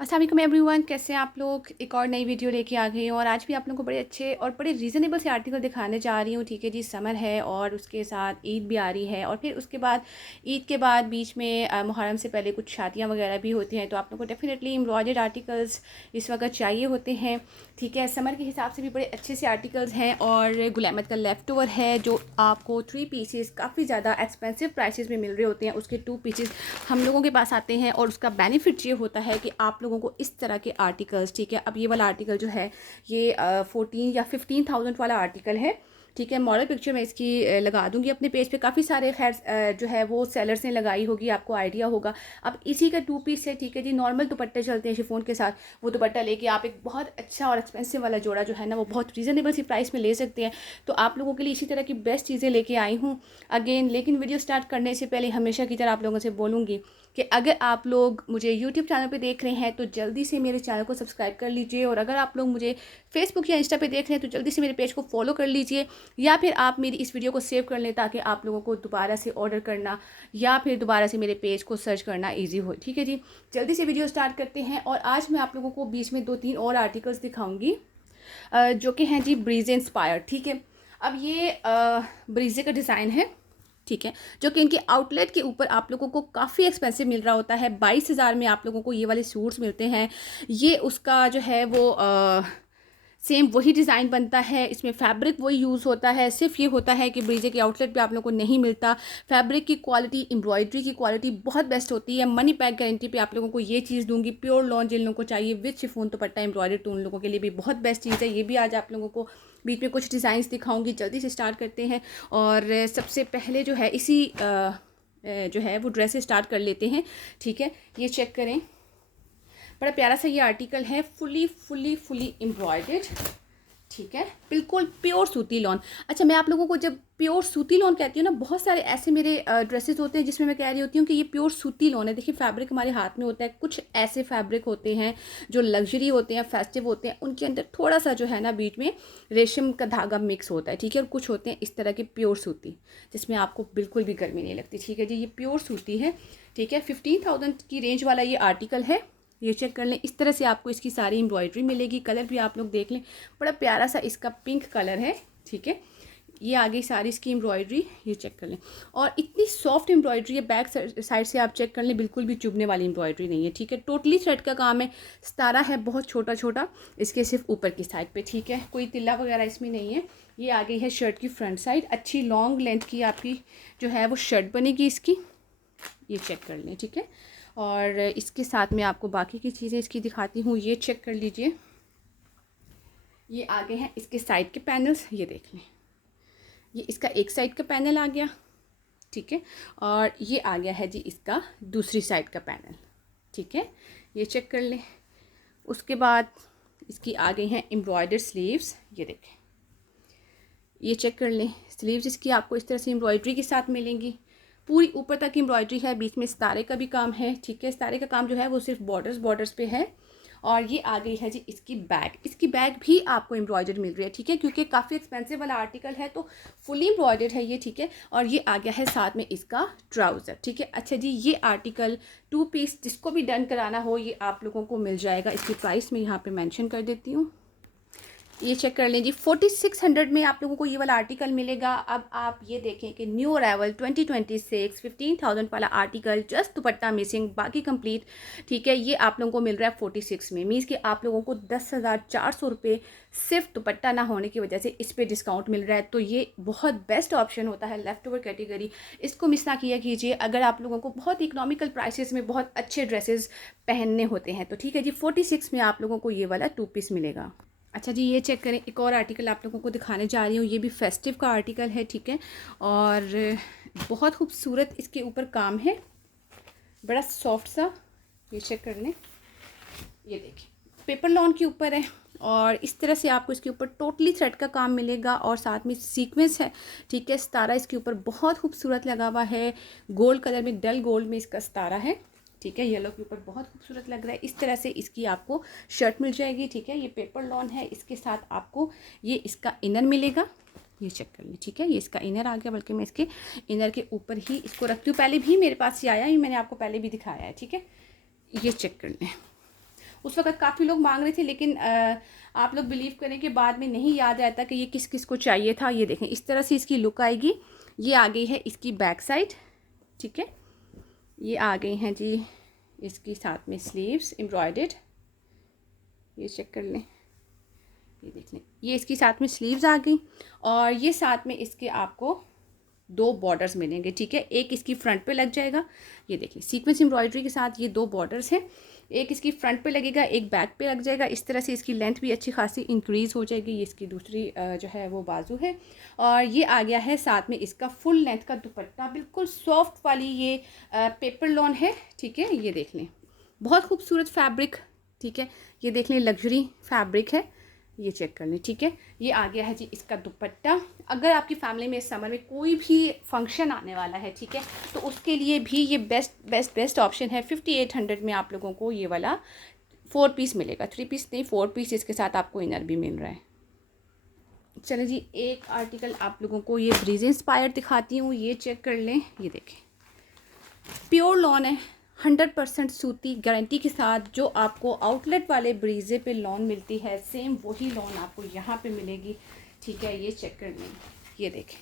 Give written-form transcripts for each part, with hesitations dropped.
अस्सलाम वालेकुम एवरीवन, कैसे हैं आप लोग। एक और नई वीडियो लेके आ गई हूँ और आज भी आप लोगों को बड़े अच्छे और बड़े रीज़नेबल से आर्टिकल दिखाने जा रही हूँ। ठीक है जी, समर है और उसके साथ ईद भी आ रही है और फिर उसके बाद ईद के बाद बीच में मुहर्रम से पहले कुछ शादियाँ वगैरह भी होती हैं, तो आप लोगों को डेफिनेटली एम्ब्रॉयडर्ड आर्टिकल्स इस वक्त चाहिए होते हैं। ठीक है, समर के हिसाब से भी बड़े अच्छे से आर्टिकल्स हैं और गुल अहमद का लेफ़्ट ओवर है जो आपको 3 पीसेस काफ़ी ज़्यादा एक्सपेंसिव प्राइसेस में मिल रहे होते हैं। उसके 2 पीसेस हम लोगों के पास आते हैं और उसका बेनिफिट ये होता है कि आप लोगों को इस तरह के आर्टिकल्स, ठीक है, अब ये वाला आर्टिकल जो है ये 14 या 15,000 वाला आर्टिकल है। ठीक है, मॉडल पिक्चर मैं इसकी लगा दूंगी अपने पेज पे। काफ़ी सारे खैर जो है वो सेलर्स ने लगाई होगी, आपको आइडिया होगा। अब इसी का 2 पीस है, ठीक है जी। नॉर्मल दुपट्टे चलते हैं शिफॉन के साथ, वो दुपट्टा लेके आप एक बहुत अच्छा और एक्सपेंसिव वाला जोड़ा जो है ना वो बहुत रीज़नेबल सी प्राइस में ले सकते हैं। तो आप लोगों के लिए इसी तरह की बेस्ट चीज़ें लेके आई हूँ अगेन। लेकिन वीडियो स्टार्ट करने से पहले हमेशा की तरह आप लोगों से बोलूँगी कि अगर आप लोग मुझे यूट्यूब चैनल पे देख रहे हैं तो जल्दी से मेरे चैनल को सब्सक्राइब कर लीजिए, और अगर आप लोग मुझे फेसबुक या इंस्टा पे देख रहे हैं तो जल्दी से मेरे पेज को फॉलो कर लीजिए, या फिर आप मेरी इस वीडियो को सेव कर लें ताकि आप लोगों को दोबारा से ऑर्डर करना या फिर दोबारा से मेरे पेज को सर्च करना ईजी हो। ठीक है जी, जल्दी से वीडियो स्टार्ट करते हैं। और आज मैं आप लोगों को बीच में 2-3 और आर्टिकल्स दिखाऊँगी जो कि हैं जी ब्रीजे इंस्पायर। ठीक है, अब ये ब्रीजे का डिज़ाइन है, ठीक है, जो कि इनके आउटलेट के ऊपर आप लोगों को काफ़ी एक्सपेंसिव मिल रहा होता है। 22,000 में आप लोगों को ये वाले सूट्स मिलते हैं। ये उसका जो है वो सेम वही डिज़ाइन बनता है, इसमें फैब्रिक वही यूज़ होता है। सिर्फ ये होता है कि ब्रीजे के आउटलेट पे आप लोगों को नहीं मिलता। फैब्रिक की क्वालिटी, एम्ब्रॉयडरी की क्वालिटी बहुत बेस्ट होती है। मनी बैक गारंटी पे आप लोगों को ये चीज़ दूंगी। प्योर लॉन जिन लोगों को चाहिए विद शिफॉन दुपट्टा एम्ब्रॉयडर्ड, तो उन लोगों के लिए भी बहुत बेस्ट चीज़ है। ये भी आज आप लोगों को बीच में कुछ डिज़ाइंस दिखाऊंगी। जल्दी से स्टार्ट करते हैं और सबसे पहले जो है इसी जो है वो ड्रेस से स्टार्ट कर लेते हैं। ठीक है, ये चेक करें, बड़ा प्यारा सा ये आर्टिकल है, फुली फुली फुली एम्ब्रॉयडर्ड। ठीक है, बिल्कुल प्योर सूती लॉन। अच्छा, मैं आप लोगों को जब प्योर सूती लॉन कहती हूँ ना, बहुत सारे ऐसे मेरे ड्रेसेस होते हैं जिसमें मैं कह रही होती हूँ कि ये प्योर सूती लॉन है। देखिए, फैब्रिक हमारे हाथ में होता है। कुछ ऐसे फैब्रिक होते हैं जो लग्जरी होते हैं, फेस्टिव होते हैं, उनके अंदर थोड़ा सा जो है ना बीच में रेशम का धागा मिक्स होता है। ठीक है, और कुछ होते हैं इस तरह के प्योर सूती जिसमें आपको बिल्कुल भी गर्मी नहीं लगती। ठीक है जी, ये प्योर सूती है। ठीक है, 15,000 की रेंज वाला ये आर्टिकल है। ये चेक कर लें, इस तरह से आपको इसकी सारी एम्ब्रॉयडरी मिलेगी। कलर भी आप लोग देख लें, बड़ा प्यारा सा इसका पिंक कलर है। ठीक है, ये आगे सारी इसकी एम्ब्रॉयडरी ये चेक कर लें, और इतनी सॉफ्ट एम्ब्रॉयडरी है। बैक साइड से आप चेक कर लें, बिल्कुल भी चुभने वाली एम्ब्रॉयडरी नहीं है। ठीक है, टोटली थ्रेड का काम है। सितारा है बहुत छोटा छोटा इसके सिर्फ ऊपर की साइड पे। ठीक है, कोई तिल्ला वगैरह इसमें नहीं है। ये आगे है शर्ट की फ्रंट साइड, अच्छी लॉन्ग लेंथ की आपकी जो है वो शर्ट बनेगी इसकी। ये चेक कर लें। ठीक है, और इसके साथ में आपको बाकी की चीज़ें इसकी दिखाती हूँ। ये चेक कर लीजिए, ये आगे हैं इसके साइड के पैनल्स, ये देख लें। ये इसका एक साइड का पैनल आ गया, ठीक है, और ये आ गया है जी इसका दूसरी साइड का पैनल। ठीक है, ये चेक कर लें। उसके बाद इसकी आगे हैं एम्ब्रॉयडर्ड स्लीव्स, ये देखें, ये चेक कर लें। स्लीव्स इसकी आपको इस तरह से एम्ब्रॉयडरी के साथ मिलेंगी। पूरी ऊपर तक एम्ब्रॉयडरी है, बीच में सितारे का भी काम है। ठीक है, सितारे का काम जो है वो सिर्फ बॉर्डर्स पे है। और ये आ गई है जी इसकी बैग। इसकी बैग भी आपको एम्ब्रॉयडर्ड मिल रही है। ठीक है, क्योंकि काफ़ी एक्सपेंसिव वाला आर्टिकल है तो फुली एम्ब्रॉयडर्ड है ये। ठीक है, और ये आ गया है साथ में इसका ट्राउज़र। ठीक है, अच्छा जी, ये आर्टिकल 2 पीस जिसको भी डन कराना हो ये आप लोगों को मिल जाएगा। इसकी प्राइस मैं यहाँ पर मैंशन कर देती हूँ, ये चेक कर लें जी। 4600 में आप लोगों को ये वाला आर्टिकल मिलेगा। अब आप ये देखें कि न्यू अराइवल 2026 15,000 वाला आर्टिकल, जस्ट दुपट्टा मिसिंग, बाकी कंप्लीट। ठीक है, ये आप लोगों को मिल रहा है 46 में। मीन्स कि आप लोगों को 10,400 रुपये सिर्फ दुपट्टा ना होने की वजह से इस पर डिस्काउंट मिल रहा है। तो ये बहुत बेस्ट ऑप्शन होता है लेफ्ट ओवर कैटेगरी। इसको मिस ना किया कीजिए अगर आप लोगों को बहुत इकोनॉमिकल प्राइसेस में बहुत अच्छे ड्रेसेस पहनने होते हैं। तो ठीक है जी, 46 में आप लोगों को ये वाला 2 पीस मिलेगा। अच्छा जी, ये चेक करें, एक और आर्टिकल आप लोगों को दिखाने जा रही हूँ। ये भी फेस्टिव का आर्टिकल है। ठीक है, और बहुत खूबसूरत इसके ऊपर काम है, बड़ा सॉफ्ट सा। ये चेक कर लें, ये देखिए पेपर लॉन के ऊपर है और इस तरह से आपको इसके ऊपर टोटली थ्रेड का काम मिलेगा और साथ में सीक्वेंस है। ठीक है, सितारा इसके ऊपर बहुत खूबसूरत लगा हुआ है, गोल्ड कलर में, डल गोल्ड में इसका सितारा है। ठीक है, येलो के ऊपर बहुत खूबसूरत लग रहा है। इस तरह से इसकी आपको शर्ट मिल जाएगी। ठीक है, ये पेपर लॉन है, इसके साथ आपको ये इसका इनर मिलेगा। ये चेक कर लें। ठीक है, ये इसका इनर आ गया, बल्कि मैं इसके इनर के ऊपर ही इसको रखती हूँ। पहले भी मेरे पास ये आया, ये मैंने आपको पहले भी दिखाया है। ठीक है, ये चेक कर लें, उस वक्त काफ़ी लोग मांग रहे थे, लेकिन आप लोग बिलीव करें कि बाद में नहीं याद रहता कि ये किस किस को चाहिए था। ये देखें, इस तरह से इसकी लुक आएगी। ये आ गई है इसकी बैक साइड, ठीक है। ये आ गई हैं जी इसकी साथ में स्लीव्स एम्ब्रॉयडर्ड, ये चेक कर लें, ये देख लें, ये इसकी साथ में स्लीव्स आ गई। और ये साथ में इसके आपको 2 बॉर्डर्स मिलेंगे, ठीक है। एक इसकी फ्रंट पे लग जाएगा, ये देखिए सीक्वेंस एम्ब्रॉयडरी के साथ ये 2 बॉर्डर्स हैं। एक इसकी फ्रंट पे लगेगा, एक बैक पे लग जाएगा। इस तरह से इसकी लेंथ भी अच्छी खासी इंक्रीज़ हो जाएगी। ये इसकी दूसरी जो है वो बाजू है। और ये आ गया है साथ में इसका फुल लेंथ का दुपट्टा, बिल्कुल सॉफ्ट वाली ये पेपर लॉन है, ठीक है। ये देख लें, बहुत खूबसूरत फैब्रिक, ठीक है। ये देख लें, लग्जरी फैब्रिक है, ये चेक कर लें, ठीक है। ये आ गया है जी इसका दुपट्टा। अगर आपकी फैमिली में इस समर में कोई भी फंक्शन आने वाला है, ठीक है, तो उसके लिए भी ये बेस्ट ऑप्शन है। 5800 में आप लोगों को ये वाला 4 पीस मिलेगा, 3 पीस नहीं, 4 पीस। इसके साथ आपको इनर भी मिल रहा है। चलिए जी, एक आर्टिकल आप लोगों को ये ब्रीजे इंस्पायर्ड दिखाती हूँ, ये चेक कर लें। ये देखें, प्योर लॉन है, 100% सूती गारंटी के साथ। जो आपको आउटलेट वाले ब्रीजे पे लॉन मिलती है, सेम वही लॉन आपको यहाँ पे मिलेगी, ठीक है। ये चेक कर लें, ये देखें,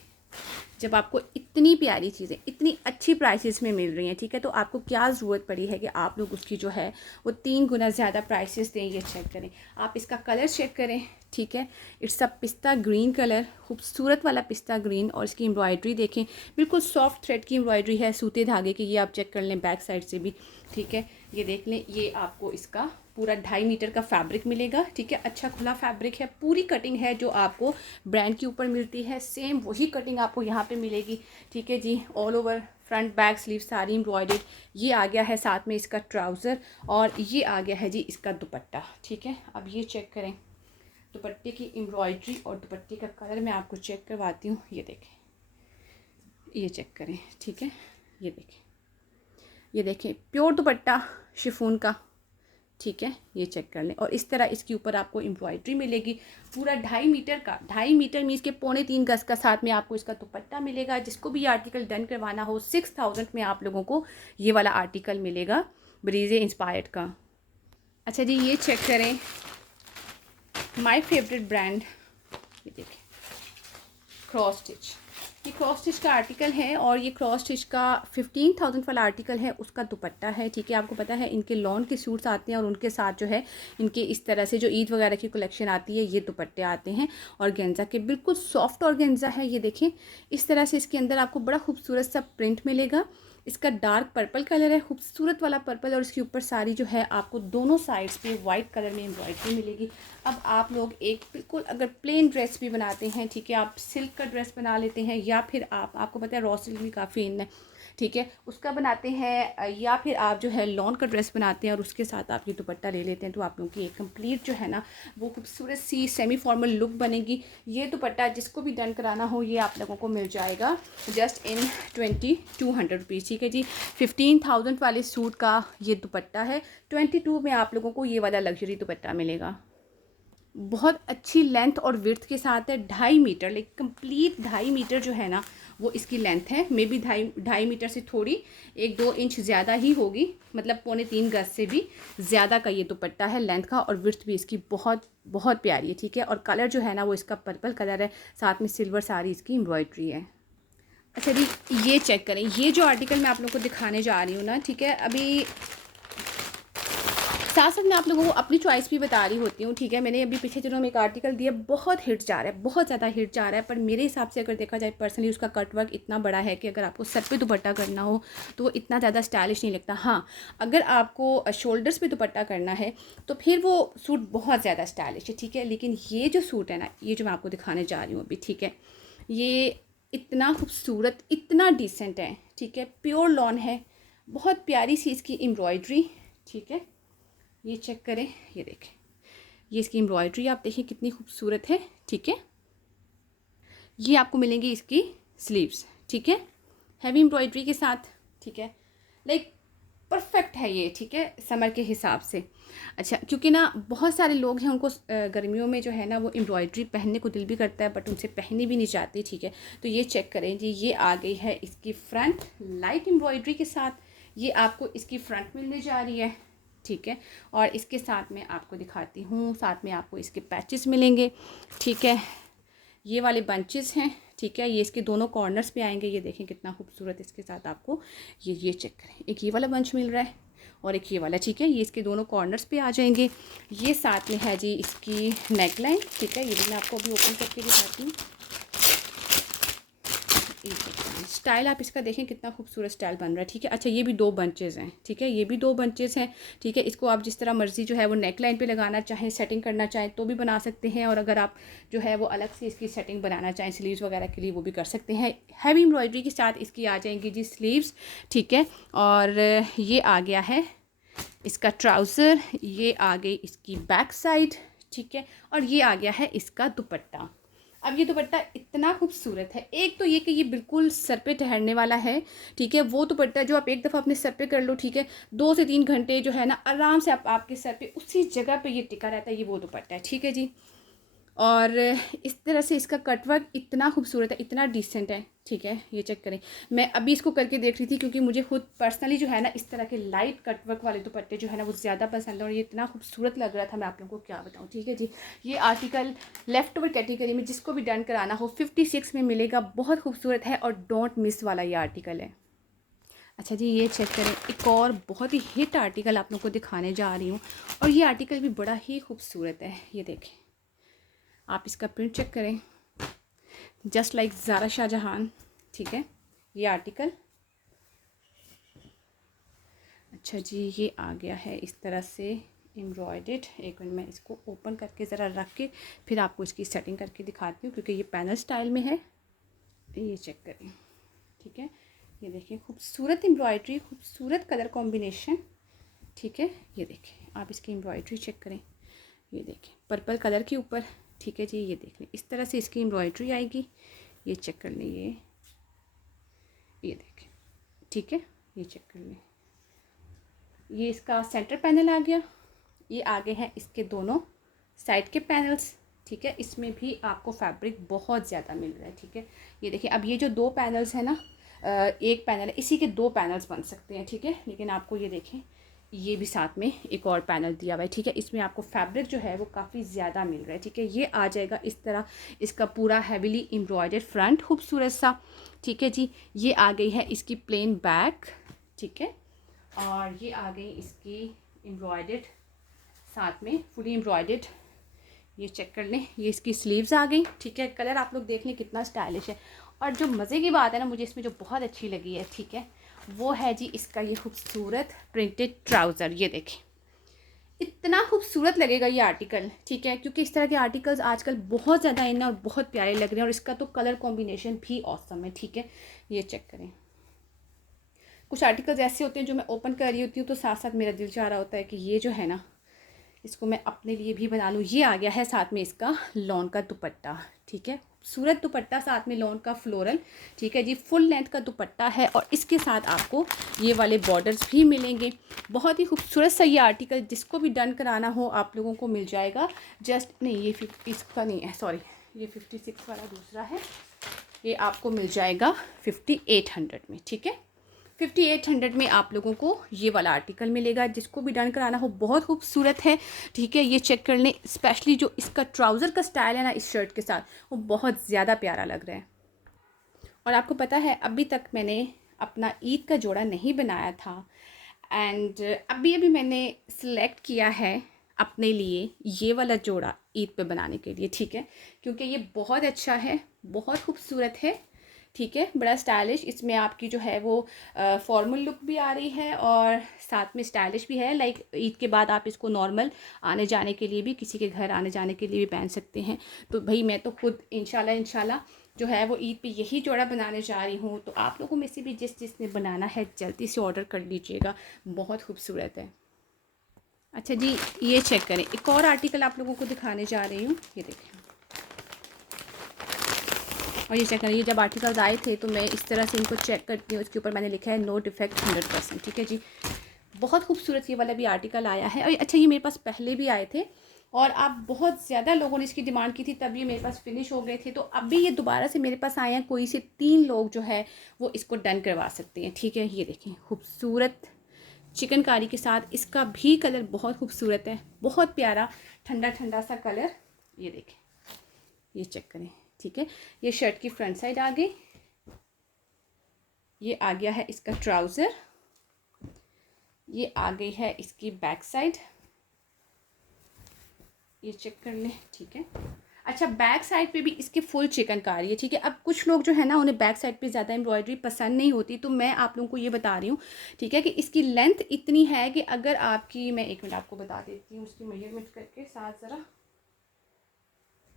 जब आपको इतनी प्यारी चीज़ें इतनी अच्छी प्राइसेस में मिल रही हैं, ठीक है, तो आपको क्या ज़रूरत पड़ी है कि आप लोग उसकी जो है वो 3 गुना ज़्यादा प्राइसेस दें। ये चेक करें, आप इसका कलर चेक करें, ठीक है। इट्स अ पिस्ता ग्रीन कलर, खूबसूरत वाला पिस्ता ग्रीन। और इसकी एम्ब्रॉयडरी देखें, बिल्कुल सॉफ्ट थ्रेड की एम्ब्रॉयडरी है, सूते धागे की। ये आप चेक कर लें बैक साइड से भी, ठीक है। ये देख लें, ये आपको इसका पूरा 2.5 मीटर का फैब्रिक मिलेगा, ठीक है। अच्छा खुला फैब्रिक है, पूरी कटिंग है जो आपको ब्रांड के ऊपर मिलती है, सेम वही कटिंग आपको यहाँ पे मिलेगी, ठीक है जी। All over front back sleeve सारी एम्ब्रॉयडर्ड। ये आ गया है साथ में इसका ट्राउज़र, और ये आ गया है जी इसका दुपट्टा, ठीक है। अब ये चेक करें दुपट्टे की एम्ब्रॉयडरी और दुपट्टे का कलर मैं आपको चेक करवाती हूँ। ये देखें, ये चेक करें, ठीक है। ये देखें, ये देखें, प्योर दुपट्टा शिफॉन का, ठीक है। ये चेक कर लें। और इस तरह इसके ऊपर आपको एम्ब्रॉयडरी मिलेगी, पूरा 2.5 मीटर का, 2.5 मीटर मीन्स के 3.25 गज का साथ में आपको इसका दुपट्टा मिलेगा। जिसको भी आर्टिकल डन करवाना हो, 6000 में आप लोगों को ये वाला आर्टिकल मिलेगा ब्रीजे इंस्पायर्ड का। अच्छा जी, ये चेक करें, माय फेवरेट ब्रांड, ये देखें, क्रॉस स्टिच। ये क्रॉस स्टिच का आर्टिकल है, और ये क्रॉस स्टिच का 15,000 वाला आर्टिकल है, उसका दुपट्टा है, ठीक है। आपको पता है इनके लॉन के सूट्स आते हैं, और उनके साथ जो है इनके इस तरह से जो ईद वगैरह की कलेक्शन आती है, ये दुपट्टे आते हैं और गेंजा के, बिल्कुल सॉफ्ट और गेंजा है। ये देखें, इस तरह से इसके अंदर आपको बड़ा खूबसूरत सा प्रिंट मिलेगा। इसका डार्क पर्पल कलर है, खूबसूरत वाला पर्पल। और इसके ऊपर सारी जो है आपको दोनों साइड्स पे वाइट कलर में एम्ब्रॉयडरी मिलेगी। अब आप लोग एक बिल्कुल अगर प्लेन ड्रेस भी बनाते हैं, ठीक है, आप सिल्क का ड्रेस बना लेते हैं, या फिर आपको पता है रॉ सिल्क भी काफ़ी इन है, ठीक है, उसका बनाते हैं, या फिर आप जो है लॉन का ड्रेस बनाते हैं और उसके साथ आप ये दुपट्टा ले लेते हैं, तो आप लोगों की एक कंप्लीट जो है ना वो खूबसूरत सी सेमी फॉर्मल लुक बनेगी। ये दुपट्टा जिसको भी डन कराना हो, ये आप लोगों को मिल जाएगा जस्ट इन 2200 रुपीज़, ठीक है जी। 15,000 वाले सूट का ये दुपट्टा है, 22 में आप लोगों को ये वाला लग्जरी दुपट्टा मिलेगा। बहुत अच्छी लेंथ और विड्थ के साथ है, 2.5 मीटर, लाइक कंप्लीट 2.5 मीटर जो है ना वो इसकी लेंथ है। मे बी 2.5 मीटर से थोड़ी 1-2 इंच ज़्यादा ही होगी, मतलब 3.25 गज से भी ज़्यादा का ये दुपट्टा है लेंथ का। और विड्थ भी इसकी बहुत बहुत प्यारी है, ठीक है। और कलर जो है ना वो इसका पर्पल कलर है, साथ में सिल्वर सारी इसकी एम्ब्रॉयडरी है। अच्छा जी, ये चेक करें, ये जो आर्टिकल मैं आप लोगों को दिखाने जा रही हूँ ना, ठीक है, अभी साथ साथ मैं आप लोगों को अपनी चॉइस भी बता रही होती हूँ, ठीक है। मैंने अभी पिछले दिनों में एक आर्टिकल दिया, बहुत हिट जा रहा है, बहुत ज़्यादा हिट जा रहा है, पर मेरे हिसाब से अगर देखा जाए पर्सनली उसका कट वर्क इतना बड़ा है कि अगर आपको सर पे दुपट्टा करना हो तो वो इतना ज़्यादा स्टाइलिश नहीं लगता। हाँ, अगर आपको शोल्डर्स पे दुपट्टा करना है तो फिर वो सूट बहुत ज़्यादा स्टाइलिश है, ठीक है। लेकिन ये जो सूट है ना, ये जो मैं आपको दिखाने जा रही हूँ अभी, ठीक है, ये इतना खूबसूरत, इतना डिसेंट है, ठीक है। प्योर लॉन है, बहुत प्यारी सी इसकी एम्ब्रॉयडरी, ठीक है। ये चेक करें, ये देखें, ये इसकी एम्ब्रॉयडरी आप देखिए कितनी खूबसूरत है, ठीक है। ये आपको मिलेंगी इसकी स्लीव्स, ठीक है, हैवी एम्ब्रॉयडरी के साथ, ठीक है, लाइक परफेक्ट है ये, ठीक है, समर के हिसाब से। अच्छा, क्योंकि ना बहुत सारे लोग हैं उनको गर्मियों में जो है ना वो एम्ब्रॉयडरी पहनने को दिल भी करता है, बट उनसे पहनी भी नहीं चाहती, ठीक है। तो ये चेक करें जी, ये आ गई है इसकी फ्रंट लाइट एम्ब्रॉयडरी के साथ। ये आपको इसकी फ्रंट मिलने जा रही है, ठीक है। और इसके साथ में आपको दिखाती हूँ, साथ में आपको इसके पैचेस मिलेंगे, ठीक है। ये वाले बंचेस हैं, ठीक है। ये इसके दोनों कॉर्नर्स पे आएंगे, ये देखें कितना खूबसूरत इसके साथ आपको ये चेक करें, एक ये वाला बंच मिल रहा है और एक ये वाला, ठीक है। ये इसके दोनों कॉर्नर्स पे आ जाएंगे। ये साथ में है जी इसकी नेक लाइन, ठीक है। ये भी मैं आपको अभी ओपन करके दिखाती हूँ। स्टाइल आप इसका देखें कितना खूबसूरत स्टाइल बन रहा है, ठीक है। अच्छा, ये भी 2 बंचेज़ हैं, ठीक है। ये भी 2 बंचेज़ हैं, ठीक है। इसको आप जिस तरह मर्ज़ी जो है वो नेक लाइन पर लगाना चाहें, सेटिंग करना चाहें तो भी बना सकते हैं, और अगर आप जो है वो अलग से इसकी सेटिंग बनाना चाहें स्लीव्स वगैरह के लिए वो भी कर सकते हैं। हैवी एम्ब्रॉयडरी के साथ इसकी आ जाएंगी जी स्लीव्स, ठीक है। और ये आ गया है इसका ट्राउज़र, ये आ गई इसकी बैक साइड, ठीक है। और ये आ गया है इसका दुपट्टा। अब ये दुपट्टा इतना खूबसूरत है, एक तो ये कि ये बिल्कुल सर पे ठहरने वाला है, ठीक है। वो दुपट्टा जो आप एक दफ़ा अपने सर पे कर लो, ठीक है, 2 से 3 घंटे जो है ना आराम से आपके सर पे उसी जगह पे ये टिका रहता है, ये वो दुपट्टा है, ठीक है जी। और इस तरह से इसका कटवर्क इतना खूबसूरत है, इतना डिसेंट है, ठीक है। ये चेक करें, मैं अभी इसको करके देख रही थी क्योंकि मुझे खुद पर्सनली जो है ना इस तरह के लाइट कटवर्क वाले दुपट्टे जो है ना वो ज़्यादा पसंद है, और ये इतना खूबसूरत लग रहा था, मैं आप लोगों को क्या बताऊँ, ठीक है जी। ये आर्टिकल लेफ़्ट ओवर कैटेगरी में जिसको भी डन कराना हो 56 में मिलेगा, बहुत खूबसूरत है और डोंट मिस वाला ये आर्टिकल है। अच्छा जी, ये चेक करें, एक और बहुत ही हिट आर्टिकल आप लोगों को दिखाने जा रही हूँ, और ये आर्टिकल भी बड़ा ही खूबसूरत है। ये देखें, आप इसका प्रिंट चेक करें, जस्ट लाइक ज़ारा शाहजहान, ठीक है। ये आर्टिकल, अच्छा जी, ये आ गया है इस तरह से एम्ब्रॉयडेड। एक मिनट मैं इसको ओपन करके ज़रा रख के फिर आपको इसकी सेटिंग करके दिखाती हूँ, क्योंकि ये पैनल स्टाइल में है। ये चेक करें, ठीक है। ये देखिए खूबसूरत एम्ब्रॉयडरी, खूबसूरत कलर कॉम्बिनेशन, ठीक है। ये देखें, आप इसकी एम्ब्रॉयडरी चेक करें, ये देखें पर्पल कलर के ऊपर, ठीक है जी। ये देख लें, इस तरह से इसकी एम्ब्रॉयडरी आएगी, ये चेक कर लें, ये देखें, ठीक है। ये चेक कर लें, ये इसका सेंटर पैनल आ गया, ये आगे हैं इसके दोनों साइड के पैनल्स, ठीक है। इसमें भी आपको फैब्रिक बहुत ज़्यादा मिल रहा है, ठीक है। ये देखिए, अब ये जो 2 पैनल्स हैं ना, एक पैनल है, इसी के 2 पैनल्स बन सकते हैं, ठीक है। लेकिन आपको ये देखें, ये भी साथ में एक और पैनल दिया हुआ है, ठीक है। इसमें आपको फैब्रिक जो है वो काफ़ी ज़्यादा मिल रहा है, ठीक है। ये आ जाएगा इस तरह, इसका पूरा हैवीली एम्ब्रॉयडर्ड फ्रंट खूबसूरत सा, ठीक है जी। ये आ गई है इसकी प्लेन बैक, ठीक है। और ये आ गई इसकी एम्ब्रॉयडर्ड साथ में फुली एम्ब्रॉयडर्ड, ये चेक कर लें, ये इसकी स्लीव्स आ गई, ठीक है। कलर आप लोग देख लें कितना स्टाइलिश है। और जो मज़े की बात है ना, मुझे इसमें जो बहुत अच्छी लगी है, ठीक है, वो है जी इसका ये खूबसूरत प्रिंटेड ट्राउज़र। ये देखें, इतना खूबसूरत लगेगा ये आर्टिकल, ठीक है, क्योंकि इस तरह के आर्टिकल्स आजकल बहुत ज़्यादा इन है और बहुत प्यारे लग रहे हैं, और इसका तो कलर कॉम्बिनेशन भी ऑसम है, ठीक है। ये चेक करें, कुछ आर्टिकल्स ऐसे होते हैं जो मैं ओपन कर रही होती हूँ तो साथ साथ मेरा दिल चाह रहा होता है कि ये जो है ना इसको मैं अपने लिए भी बना लूँ। ये आ गया है साथ में इसका लॉन का दुपट्टा, ठीक है। खूबसूरत दुपट्टा, साथ में लॉन का फ्लोरल, ठीक है जी। फुल लेंथ का दुपट्टा है, और इसके साथ आपको ये वाले बॉर्डर्स भी मिलेंगे। बहुत ही खूबसूरत सा ये आर्टिकल, जिसको भी डन कराना हो आप लोगों को मिल जाएगा। जस्ट नहीं, ये 50 का नहीं है, सॉरी, ये 56 वाला दूसरा है। ये आपको मिल जाएगा 5800 में, ठीक है। 5800 में आप लोगों को ये वाला आर्टिकल मिलेगा, जिसको भी डन कराना हो। बहुत खूबसूरत है, ठीक है। ये चेक कर लें, स्पेशली जो इसका ट्राउज़र का स्टाइल है ना इस शर्ट के साथ, वो बहुत ज़्यादा प्यारा लग रहा है। और आपको पता है अभी तक मैंने अपना ईद का जोड़ा नहीं बनाया था, एंड अभी मैंने सिलेक्ट किया है अपने लिए ये वाला जोड़ा ईद पे बनाने के लिए, ठीक है। क्योंकि ये बहुत अच्छा है, बहुत खूबसूरत है, ठीक है, बड़ा स्टाइलिश। इसमें आपकी जो है वो फॉर्मल लुक भी आ रही है और साथ में स्टाइलिश भी है। लाइक ईद के बाद आप इसको नॉर्मल आने जाने के लिए भी, किसी के घर आने जाने के लिए भी पहन सकते हैं। तो भाई मैं तो खुद इंशाल्लाह जो है वो ईद पे यही जोड़ा बनाने जा रही हूँ। तो आप लोगों में से भी जिसने बनाना है जल्दी से ऑर्डर कर लीजिएगा, बहुत खूबसूरत है। अच्छा जी, ये चेक करें, एक और आर्टिकल आप लोगों को दिखाने जा रही हूँ, ये देखें। और ये चेक करें, ये जब आर्टिकल्स आए थे तो मैं इस तरह से इनको चेक करती हूँ, इसके ऊपर मैंने लिखा है नो डिफेक्ट 100%, ठीक है जी। बहुत खूबसूरत ये वाला भी आर्टिकल आया है। और अच्छा, ये मेरे पास पहले भी आए थे और आप बहुत ज़्यादा लोगों ने इसकी डिमांड की थी, तब ये मेरे पास फिनिश हो गए थे। तो अभी ये दोबारा से मेरे पास आए हैं, कोई से 3 लोग जो है वो इसको डन करवा सकते हैं, ठीक है। ये देखें, खूबसूरत चिकनकारी के साथ। इसका भी कलर बहुत खूबसूरत है, बहुत प्यारा ठंडा ठंडा सा कलर। ये देखें, ये चेक करें, ठीक है। ये शर्ट की फ्रंट साइड आ गई, ये आ गया है इसका ट्राउज़र, ये आ गई है इसकी बैक साइड, ये चेक कर लें, ठीक है। अच्छा, बैक साइड पे भी इसके फुल चिकनकारी है, ठीक है। अब कुछ लोग जो है ना, उन्हें बैक साइड पे ज़्यादा एम्ब्रॉयडरी पसंद नहीं होती, तो मैं आप लोगों को ये बता रही हूँ, ठीक है, कि इसकी लेंथ इतनी है कि अगर आपकी, मैं एक मिनट आपको बता देती हूँ उसकी मेजरमेंट करके साथ ज़रा।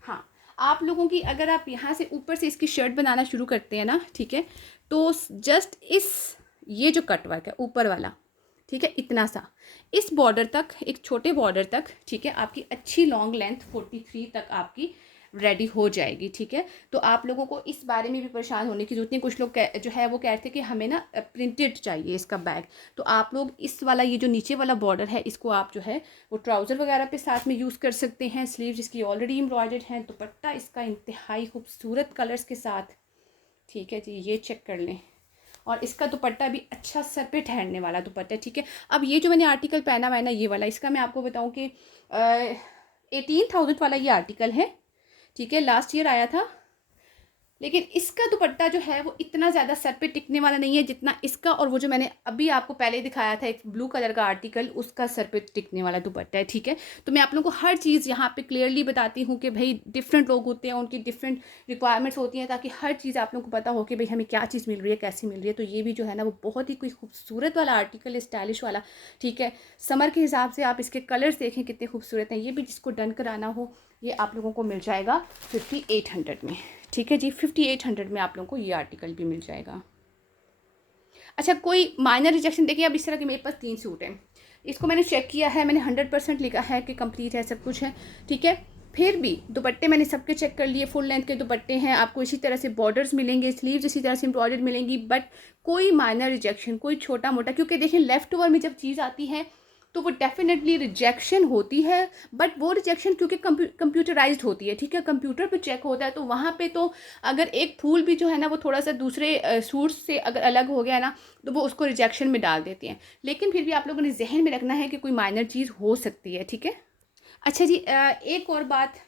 हाँ, आप लोगों की अगर आप यहाँ से ऊपर से इसकी शर्ट बनाना शुरू करते हैं ना, ठीक है, तो जस्ट इस, ये जो कट वर्क है ऊपर वाला, ठीक है, इतना सा इस बॉर्डर तक, एक छोटे बॉर्डर तक, ठीक है, आपकी अच्छी लॉन्ग लेंथ 43 तक आपकी रेडी हो जाएगी, ठीक है। तो आप लोगों को इस बारे में भी परेशान होने की जरूरत नहीं। कुछ लोग जो है वो कहते हैं कि हमें ना प्रिंटेड चाहिए इसका बैग, तो आप लोग इस वाला, ये जो नीचे वाला बॉर्डर है, इसको आप जो है वो ट्राउज़र वगैरह पे साथ में यूज़ कर सकते हैं। स्लीव्स इसकी ऑलरेडी एम्ब्रॉयडर्ड हैं, दुपट्टा इसका इंतहाई खूबसूरत कलर्स के साथ, ठीक है जी, ये चेक कर लें। और इसका दुपट्टा भी अच्छा सर पे ठहरने वाला दुपट्टा, ठीक है। अब ये जो मैंने आर्टिकल पहना हुआ है ना, ये वाला, इसका मैं आपको बताऊं कि 18,000 वाला ये आर्टिकल है, ठीक है, लास्ट ईयर आया था। लेकिन इसका दुपट्टा जो है वो इतना ज़्यादा सर पे टिकने वाला नहीं है जितना इसका, और वो जो मैंने अभी आपको पहले दिखाया था एक ब्लू कलर का आर्टिकल, उसका सर पे टिकने वाला दुपट्टा है, ठीक है। तो मैं आप लोगों को हर चीज़ यहाँ पे क्लियरली बताती हूँ कि भाई डिफरेंट लोग होते हैं, उनकी डिफरेंट रिक्वायरमेंट्स होती हैं, ताकि हर चीज़ आप लोगों को पता हो कि भाई हमें क्या चीज़ मिल रही है, कैसी मिल रही है। तो ये भी जो है ना, वो बहुत ही कोई खूबसूरत वाला आर्टिकल है, स्टाइलिश वाला, ठीक है। समर के हिसाब से आप इसके कलर्स देखें कितने खूबसूरत हैं। ये भी जिसको डन कराना हो, ये आप लोगों को मिल जाएगा 5800 में, ठीक है जी। 5800 में आप लोगों को ये आर्टिकल भी मिल जाएगा। अच्छा, कोई माइनर रिजेक्शन, देखिए अब इस तरह के मेरे पास 3 सूट हैं, इसको मैंने चेक किया है, मैंने 100% लिखा है कि कंप्लीट है, सब कुछ है, ठीक है। फिर भी दुपट्टे मैंने सबके चेक कर लिए, फुल लेंथ के दुपट्टे हैं, आपको इसी तरह से बॉर्डर्स मिलेंगे, स्लीव्स इसी तरह से एम्ब्रॉयडर्ड मिलेंगी, बट कोई माइनर रिजेक्शन, कोई छोटा मोटा, क्योंकि देखिए लेफ़्ट ओवर में जब चीज़ आती है तो वो डेफिनेटली रिजेक्शन होती है, बट वो रिजेक्शन क्योंकि कंप्यूटराइज्ड होती है, ठीक है, कंप्यूटर पे चेक होता है, तो वहाँ पे तो अगर एक फूल भी जो है ना वो थोड़ा सा दूसरे सूट से अगर अलग हो गया ना, तो वो उसको रिजेक्शन में डाल देती हैं। लेकिन फिर भी आप लोगों ने जहन में रखना है कि कोई माइनर चीज़ हो सकती है, ठीक है। अच्छा जी, एक और बात,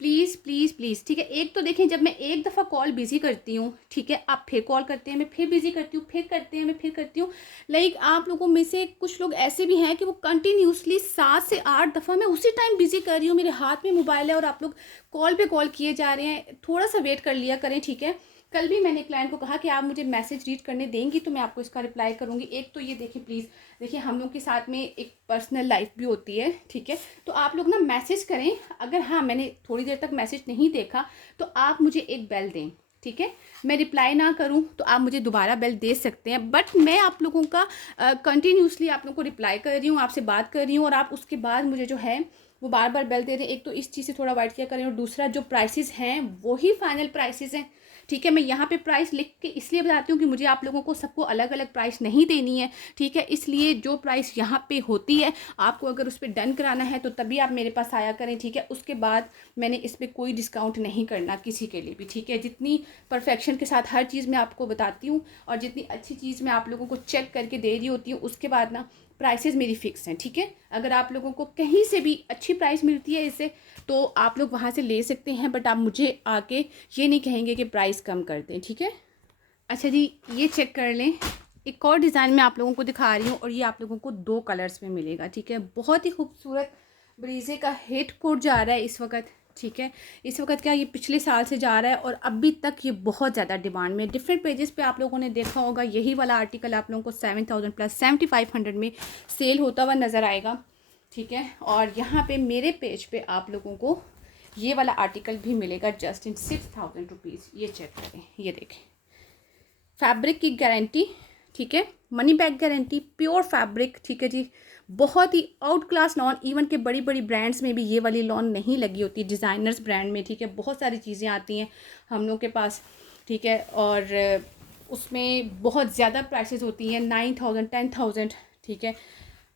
प्लीज़ प्लीज़ प्लीज़, ठीक है। एक तो देखें, जब मैं एक दफ़ा कॉल बिज़ी करती हूँ, ठीक है, आप फिर कॉल करते हैं, मैं फिर बिज़ी करती हूँ, फिर करते हैं, मैं फिर करती हूँ। लाइक आप लोगों में से कुछ लोग ऐसे भी हैं कि वो कंटिन्यूसली 7 से 8 दफ़ा मैं उसी टाइम बिज़ी कर रही हूँ, मेरे हाथ में मोबाइल है और आप लोग कॉल पे कॉल किए जा रहे हैं। थोड़ा सा वेट कर लिया करें, ठीक है। कल भी मैंने क्लाइंट को कहा कि आप मुझे मैसेज रीड करने देंगी तो मैं आपको इसका रिप्लाई करूँगी। एक तो ये देखिए प्लीज़, देखिए हम लोग के साथ में एक पर्सनल लाइफ भी होती है, ठीक है। तो आप लोग ना मैसेज करें, अगर हाँ मैंने थोड़ी देर तक मैसेज नहीं देखा तो आप मुझे एक बेल दें, ठीक है। मैं रिप्लाई ना करूं तो आप मुझे दोबारा बेल दे सकते हैं, बट मैं आप लोगों का कंटिन्यूसली आप लोगों को रिप्लाई कर रही हूँ, आपसे बात कर रही हूँ, और आप उसके बाद मुझे जो है वो बार बार बेल दे रहे हैं। एक तो इस चीज़ से थोड़ा वाइट किया करें, और दूसरा जो प्राइसेस हैं वही फाइनल प्राइसेस हैं, ठीक है। मैं यहाँ पे प्राइस लिख के इसलिए बताती हूँ कि मुझे आप लोगों को सबको अलग अलग प्राइस नहीं देनी है, ठीक है। इसलिए जो प्राइस यहाँ पे होती है, आपको अगर उस पर डन कराना है तो तभी आप मेरे पास आया करें, ठीक है। उसके बाद मैंने इस पर कोई डिस्काउंट नहीं करना किसी के लिए भी, ठीक है। जितनी परफेक्शन के साथ हर चीज़ मैं आपको बताती हूँ और जितनी अच्छी चीज़ मैं आप लोगों को चेक करके दे रही होती हूँ, उसके बाद ना प्राइसेस मेरी फ़िक्स हैं, ठीक है। अगर आप लोगों को कहीं से भी अच्छी प्राइस मिलती है इससे, तो आप लोग वहाँ से ले सकते हैं, बट आप मुझे आके ये नहीं कहेंगे कि प्राइस कम कर दें, ठीक है। अच्छा जी, ये चेक कर लें, एक और डिज़ाइन मैं आप लोगों को दिखा रही हूँ, और ये आप लोगों को 2 कलर्स में मिलेगा, ठीक है। बहुत ही खूबसूरत ब्रीजे का हिट कोट जा रहा है इस वक्त, ठीक है। इस वक्त क्या, ये पिछले साल से जा रहा है और अभी तक ये बहुत ज़्यादा डिमांड में। डिफरेंट पेजेस पे आप लोगों ने देखा होगा, यही वाला आर्टिकल आप लोगों को 7000 प्लस 7500 में सेल होता हुआ नज़र आएगा, ठीक है। और यहाँ पे मेरे पेज पे आप लोगों को ये वाला आर्टिकल भी मिलेगा जस्ट इन 6000 रुपीज़। ये चेक करें, ये देखें, फैब्रिक की गारंटी, ठीक है, money back guarantee, pure fabric, ठीक है जी। बहुत ही आउट क्लास लॉन, इवन के बड़ी बड़ी ब्रांड्स में भी ये वाली लॉन नहीं लगी होती, डिज़ाइनर्स ब्रांड में, ठीक है। बहुत सारी चीज़ें आती हैं हम लोग के पास, ठीक है, और उसमें बहुत ज़्यादा प्राइसेस होती हैं, 9000 10,000, ठीक है।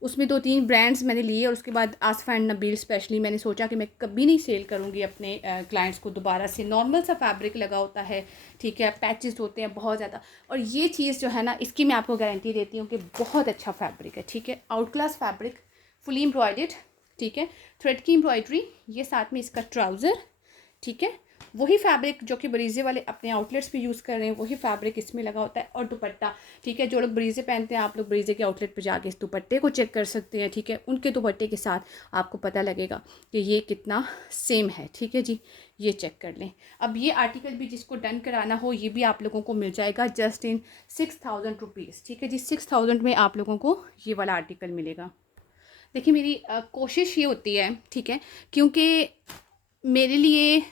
उसमें 2-3 ब्रांड्स मैंने लिए और उसके बाद आसफ़ा एंड नबील स्पेशली मैंने सोचा कि मैं कभी नहीं सेल करूँगी अपने क्लाइंट्स को दोबारा से। नॉर्मल सा फैब्रिक लगा होता है, ठीक है, पैचेस होते हैं बहुत ज़्यादा, और ये चीज़ जो है ना, इसकी मैं आपको गारंटी देती हूँ कि बहुत अच्छा फैब्रिक है, ठीक है, out class fabric, fully embroidered, ठीक है, थ्रेड की एम्ब्रॉयडरी, ये साथ में इसका ट्राउज़र, ठीक है, वही फैब्रिक जो कि ब्रीजे वाले अपने आउटलेट्स पे यूज़ कर रहे हैं वही फैब्रिक इसमें लगा होता है, और दुपट्टा, ठीक है, जो लोग ब्रीजे पहनते हैं आप लोग ब्रीजे के आउटलेट पे जाके इस दुपट्टे को चेक कर सकते हैं, ठीक है, उनके दुपट्टे के साथ आपको पता लगेगा कि ये कितना सेम है, ठीक है जी, ये चेक कर लें। अब ये आर्टिकल भी जिसको डन कराना हो ये भी आप लोगों को मिल जाएगा जस्ट इन 6000 रुपीज़, ठीक है जी, 6000 में आप लोगों को ये वाला आर्टिकल मिलेगा। देखिए मेरी कोशिश ये होती है, ठीक है, क्योंकि मेरे लिए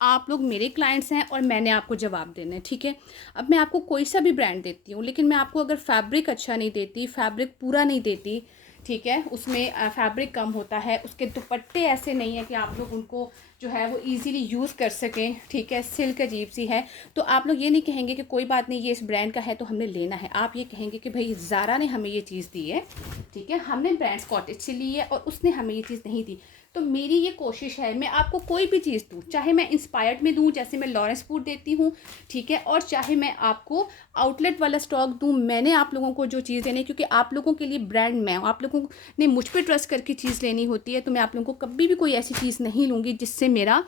आप लोग मेरे क्लाइंट्स हैं और मैंने आपको जवाब देना है, ठीक है। अब मैं आपको कोई सा भी ब्रांड देती हूँ, लेकिन मैं आपको अगर फैब्रिक अच्छा नहीं देती, फैब्रिक पूरा नहीं देती, ठीक है, उसमें फैब्रिक कम होता है, उसके दुपट्टे ऐसे नहीं है कि आप लोग उनको जो है वो इजीली यूज़ कर सकें, ठीक है, सिल्क अजीब सी है, तो आप लोग ये नहीं कहेंगे कि कोई बात नहीं ये इस ब्रांड का है तो हमने लेना है। आप ये कहेंगे कि भाई ज़ारा ने हमें ये चीज़ दी है, ठीक है, हमने ब्रांड्स कॉटेज से ली है और उसने हमें ये चीज़ नहीं दी। तो मेरी ये कोशिश है मैं आपको कोई भी चीज़ दूँ, चाहे मैं इंस्पायर्ड में दूँ जैसे मैं लॉरेंस फूड देती हूँ, ठीक है, और चाहे मैं आपको आउटलेट वाला स्टॉक दूँ, मैंने आप लोगों को जो चीज़ देनी, क्योंकि आप लोगों के लिए ब्रांड मैं हूँ, आप लोगों ने मुझ पर ट्रस्ट करके चीज़ लेनी होती है, तो मैं आप लोगों को कभी भी कोई ऐसी चीज़ नहीं लूँगी जिससे मेरा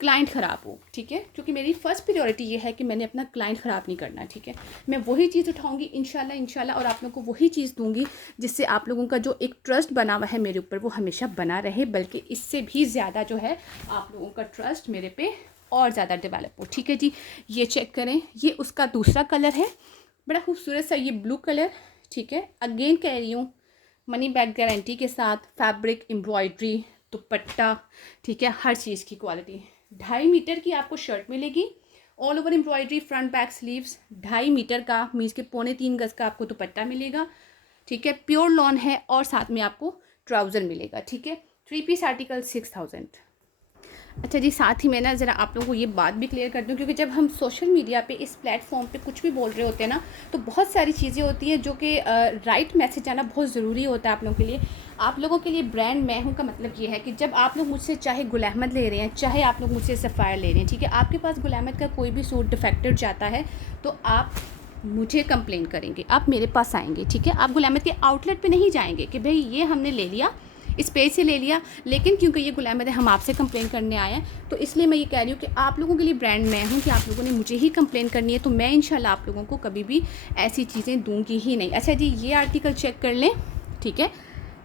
क्लाइंट ख़राब हो, ठीक है, क्योंकि मेरी फ़र्स्ट प्रायोरिटी ये है कि मैंने अपना क्लाइंट ख़राब नहीं करना, ठीक है। मैं वही चीज़ उठाऊंगी इंशाल्लाह और आप लोगों को वही चीज़ दूंगी जिससे आप लोगों का जो एक ट्रस्ट बना हुआ है मेरे ऊपर वो हमेशा बना रहे, बल्कि इससे भी ज़्यादा जो है आप लोगों का ट्रस्ट मेरे पे और ज़्यादा डेवलप हो, ठीक है जी। ये चेक करें, ये उसका दूसरा कलर है, बड़ा खूबसूरत सा ये ब्लू कलर, ठीक है, अगेन कह रही हूँ मनी बैक गारंटी के साथ, फैब्रिक, एम्ब्रॉयड्री, दुपट्टा, ठीक है, हर चीज़ की क्वालिटी। 2.5 मीटर की आपको शर्ट मिलेगी, all over embroidery, front back sleeves, 2.5 metre का मीन्स के 3.25 गज़ का आपको दुपट्टा मिलेगा, ठीक है, प्योर लॉन है, और साथ में आपको ट्राउज़र मिलेगा, ठीक है। 3 पीस आर्टिकल 6000। अच्छा जी, साथ ही मैं ना ज़रा आप लोगों को ये बात भी क्लियर कर दूं, क्योंकि जब हम सोशल मीडिया पे इस प्लेटफॉर्म पे कुछ भी बोल रहे होते हैं ना, तो बहुत सारी चीज़ें होती हैं जो कि राइट मैसेज आना बहुत ज़रूरी होता है आप लोगों के लिए। आप लोगों के लिए ब्रांड मैं हूँ का मतलब ये है कि जब आप लोग मुझसे चाहे गुल अहमद ले रहे हैं, चाहे आप लोग मुझसे सफ़ायर ले रहे हैं, ठीक है, आपके पास गुल अहमद का कोई भी सूट डिफेक्टेड जाता है तो आप मुझे कंप्लेन करेंगे, आप मेरे पास आएंगे, ठीक है, आप गुल अहमद के आउटलेट पे नहीं जाएंगे कि भाई ये हमने ले लिया, इस पेज से ले लिया, लेकिन क्योंकि ये गुल अहमद है हम आपसे कंप्लेन करने आए हैं, तो इसलिए मैं ये कह रही हूँ कि आप लोगों के लिए ब्रांड मैं हूँ कि आप लोगों ने मुझे ही कंप्लेन करनी है, तो मैं इंशाल्लाह आप लोगों को कभी भी ऐसी चीज़ें दूंगी ही नहीं। अच्छा जी, ये आर्टिकल चेक कर लें, ठीक है,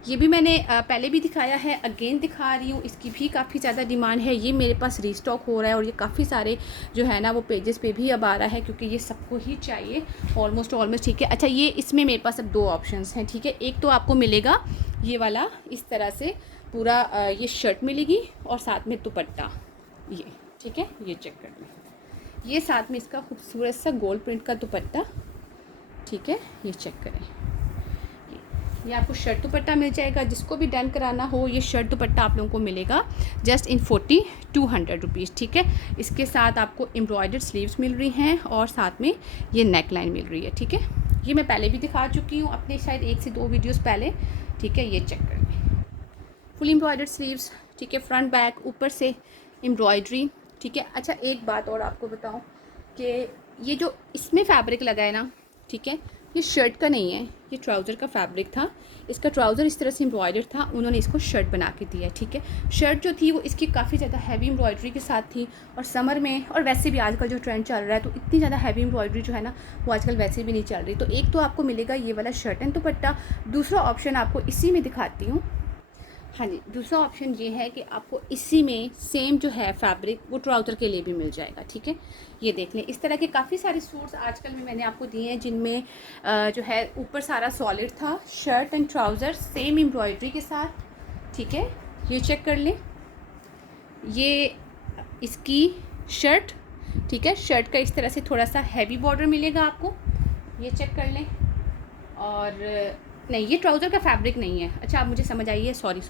ये भी मैंने पहले भी दिखाया है, अगेन दिखा रही हूँ, इसकी भी काफ़ी ज़्यादा डिमांड है, ये मेरे पास रीस्टॉक हो रहा है और ये काफ़ी सारे जो है ना वो पेजेस पे भी अब आ रहा है, क्योंकि ये सबको ही चाहिए ऑलमोस्ट, ठीक है। अच्छा, ये इसमें मेरे पास अब 2 ऑप्शंस हैं, ठीक है, एक तो आपको मिलेगा ये वाला इस तरह से पूरा ये शर्ट मिलेगी और साथ में दुपट्टा, ये ठीक है, ये चेक कर लें, ये साथ में इसका खूबसूरत सा गोल्ड प्रिंट का दुपट्टा, ठीक है, ये चेक करें, ये आपको शर्ट दुपट्टा मिल जाएगा। जिसको भी डन कराना हो ये शर्ट दुपट्टा आप लोगों को मिलेगा जस्ट इन 4200 रुपीज़, ठीक है। इसके साथ आपको एम्ब्रॉयडर्ड स्लीव्स मिल रही हैं और साथ में ये नेक लाइन मिल रही है, ठीक है। ये मैं पहले भी दिखा चुकी हूँ अपने शायद 1 से 2 वीडियोज़ पहले, ठीक है, ये चेक कर लें, फुल एम्ब्रॉयडर्ड स्लीव्स, ठीक है, फ्रंट बैक ऊपर से एम्ब्रॉयडरी, ठीक है। अच्छा, एक बात और आपको बताऊँ कि ये जो इसमें फैब्रिक लगा है ना, ठीक है, ये शर्ट का नहीं है, ये ट्राउज़र का फैब्रिक था, इसका ट्राउज़र इस तरह से एम्ब्रॉयडर था, उन्होंने इसको शर्ट बना के दिया, ठीक है। शर्ट जो थी वो इसकी काफ़ी ज़्यादा हैवी एम्ब्रॉयडरी के साथ थी, और समर में और वैसे भी आजकल जो ट्रेंड चल रहा है तो इतनी ज़्यादा हैवी एम्ब्रॉयडरी जो है ना वो आजकल वैसे भी नहीं चल रही। तो एक तो आपको मिलेगा ये वाला शर्ट एंड दुपट्टा, दूसरा ऑप्शन आपको इसी में दिखाती हूँ, हाँ जी, दूसरा ऑप्शन ये है कि आपको इसी में सेम जो है फैब्रिक वो ट्राउज़र के लिए भी मिल जाएगा, ठीक है। ये देख लें, इस तरह के काफ़ी सारे सूट्स आजकल में मैंने आपको दिए हैं जिनमें जो है ऊपर सारा सॉलिड था, shirt and trouser same embroidery के साथ, ठीक है। ये चेक कर लें, ये इसकी शर्ट, ठीक है, शर्ट का इस तरह से थोड़ा सा हैवी बॉर्डर मिलेगा आपको, ये चेक कर लें। और नहीं, ये ट्राउज़र का फैब्रिक नहीं है, अच्छा आप मुझे समझ आइए, सॉरी,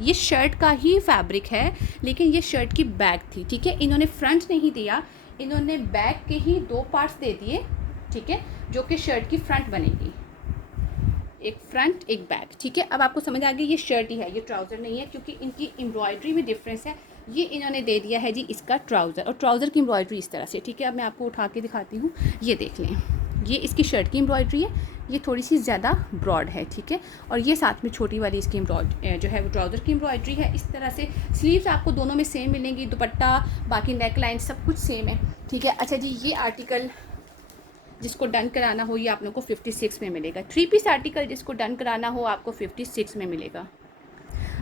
ये शर्ट का ही फैब्रिक है, लेकिन ये शर्ट की बैक थी, ठीक है। इन्होंने फ्रंट नहीं दिया, इन्होंने बैक के ही 2 पार्ट्स दे दिए, ठीक है, जो कि शर्ट की फ्रंट बनेगी। एक फ्रंट एक बैक, ठीक है। अब आपको समझ आ गई ये शर्ट ही है, ये ट्राउज़र नहीं है, क्योंकि इनकी एम्ब्रॉयडरी में डिफरेंस है। ये इन्होंने दे दिया है जी इसका ट्राउज़र, और ट्राउज़र की एम्ब्रॉयडरी इस तरह से, ठीक है। अब मैं आपको उठा के दिखाती हूँ, ये देख लें, ये इसकी शर्ट की एम्ब्रॉयडरी है, ये थोड़ी सी ज़्यादा ब्रॉड है, ठीक है। और ये साथ में छोटी वाली इसकी एम्ब्रॉयडरी जो है वो ट्राउज़र की एम्ब्रॉयडरी है। इस तरह से स्लीव्स आपको दोनों में सेम मिलेंगी, दुपट्टा बाकी नेक लाइन सब कुछ सेम है, ठीक है। अच्छा जी, ये आर्टिकल जिसको डन कराना हो ये आप लोगों को 56 में मिलेगा। 3 पीस आर्टिकल जिसको डन कराना हो आपको 56 में मिलेगा।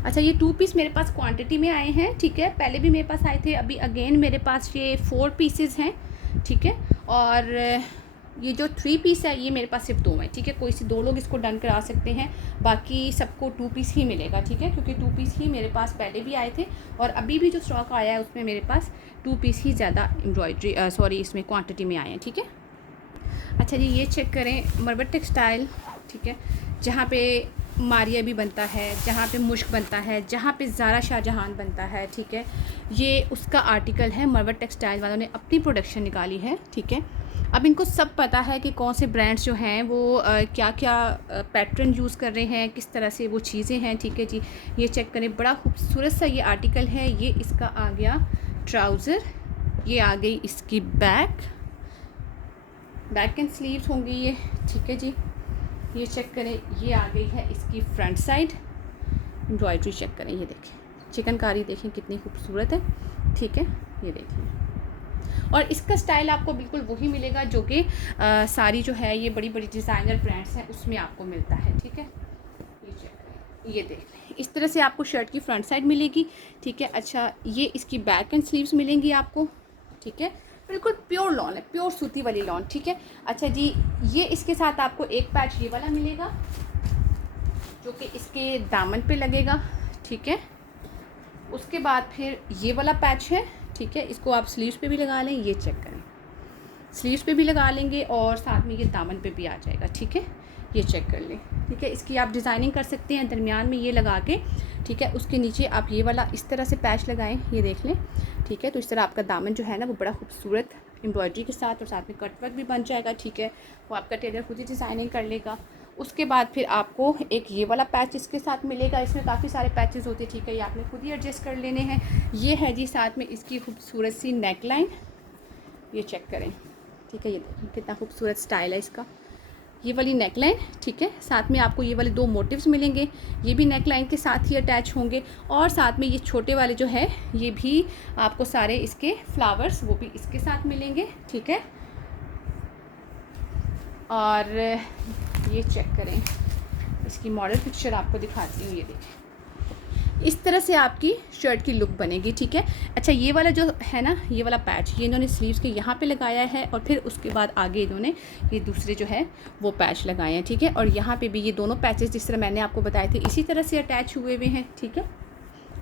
अच्छा, ये 2 पीस मेरे पास क्वांटिटी में आए हैं, ठीक है। पहले भी मेरे पास आए थे, अभी अगेन मेरे पास ये 4 पीसेस हैं, ठीक है। और ये जो 3 पीस है ये मेरे पास सिर्फ 2 हैं, ठीक है। कोई से 2 लोग इसको डन करा सकते हैं, बाकी सबको 2 पीस ही मिलेगा, ठीक है। क्योंकि 2 पीस ही मेरे पास पहले भी आए थे, और अभी भी जो स्टॉक आया है उसमें मेरे पास 2 पीस ही ज़्यादा एम्ब्रॉयडरी इसमें क्वान्टिटी में आए हैं, ठीक है। अच्छा जी, ये चेक करें, मरबट टेक्सटाइल, ठीक है, जहाँ पे मारिया भी बनता है, जहाँ पे मुश्क बनता है, जहाँ पे ज़ारा शाहजहान बनता है, ठीक है। ये उसका आर्टिकल है, मरबट टेक्सटाइल वालों ने अपनी प्रोडक्शन निकाली है, ठीक है। अब इनको सब पता है कि कौन से ब्रांड्स जो हैं वो क्या क्या पैटर्न यूज़ कर रहे हैं, किस तरह से वो चीज़ें हैं, ठीक है जी। ये चेक करें, बड़ा खूबसूरत सा ये आर्टिकल है। ये इसका आ गया ट्राउज़र, ये आ गई इसकी बैक एंड स्लीव्स होंगी ये, ठीक है जी। ये चेक करें, ये आ गई है इसकी फ्रंट साइड एम्ब्रॉयडरी, चेक करें, ये देखें चिकनकारी, देखें कितनी खूबसूरत है, ठीक है। ये देखें, और इसका स्टाइल आपको बिल्कुल वही मिलेगा जो कि सारी जो है ये बड़ी बड़ी डिज़ाइनर ब्रांड्स हैं उसमें आपको मिलता है, ठीक है। ये चेक करें, ये देख लें, इस तरह से आपको शर्ट की फ्रंट साइड मिलेगी, ठीक है। अच्छा, ये इसकी बैक एंड स्लीव्स मिलेंगी आपको, ठीक है। बिल्कुल प्योर लॉन है, प्योर सूती वाली लॉन, ठीक है। अच्छा जी, ये इसके साथ आपको एक पैच ये वाला मिलेगा जो कि इसके दामन पे लगेगा, ठीक है। उसके बाद फिर ये वाला पैच है, ठीक है, इसको आप स्लीव्स पे भी लगा लें, ये चेक करें, स्लीव्स पे भी लगा लेंगे और साथ में ये दामन पे भी आ जाएगा, ठीक है। ये चेक कर लें, ठीक है। इसकी आप डिज़ाइनिंग कर सकते हैं दरमियान में ये लगा के, ठीक है। उसके नीचे आप ये वाला इस तरह से पैच लगाएं, ये देख लें, ठीक है। तो इस तरह आपका दामन जो है ना वो बड़ा खूबसूरत एम्ब्रॉयडरी के साथ और साथ में कट वर्क भी बन जाएगा, ठीक है। वो आपका टेलर खुद ही डिज़ाइनिंग कर लेगा। उसके बाद फिर आपको एक ये वाला पैच इसके साथ मिलेगा, इसमें काफ़ी सारे पैचेस होते हैं, ठीक है। ये आपने खुद ही एडजस्ट कर लेने हैं। ये है जी साथ में इसकी खूबसूरत सी नेक लाइन, ये चेक करें, ठीक है। ये देखें कितना खूबसूरत स्टाइल है इसका, ये वाली नेक लाइन, ठीक है। साथ में आपको ये वाले 2 मोटिव्स मिलेंगे, ये भी नेक लाइन के साथ ही अटैच होंगे, और साथ में ये छोटे वाले जो है ये भी आपको सारे इसके फ्लावर्स वो भी इसके साथ मिलेंगे, ठीक है। और ये चेक करें, इसकी मॉडल पिक्चर आपको दिखाती हूँ, ये देखें, इस तरह से आपकी शर्ट की लुक बनेगी, ठीक है। अच्छा, ये वाला जो है ना, ये वाला पैच ये इन्होंने स्लीव्स के यहाँ पे लगाया है, और फिर उसके बाद आगे इन्होंने ये दूसरे जो है वो पैच लगाए हैं, ठीक है। और यहाँ पे भी ये दोनों पैचेस जिस तरह मैंने आपको बताए थे इसी तरह से अटैच हुए हुए हैं, ठीक है।